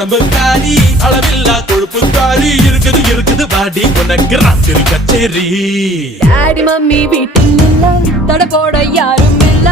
உடம்பு காலி அளவில்லா கொழுப்பு காலி இருக்குது பாடி உனக்கு ராத்திரி கச்சேரி. டாடி மம்மி வீட்டில் இல்ல, தட போட யாரும் இல்ல,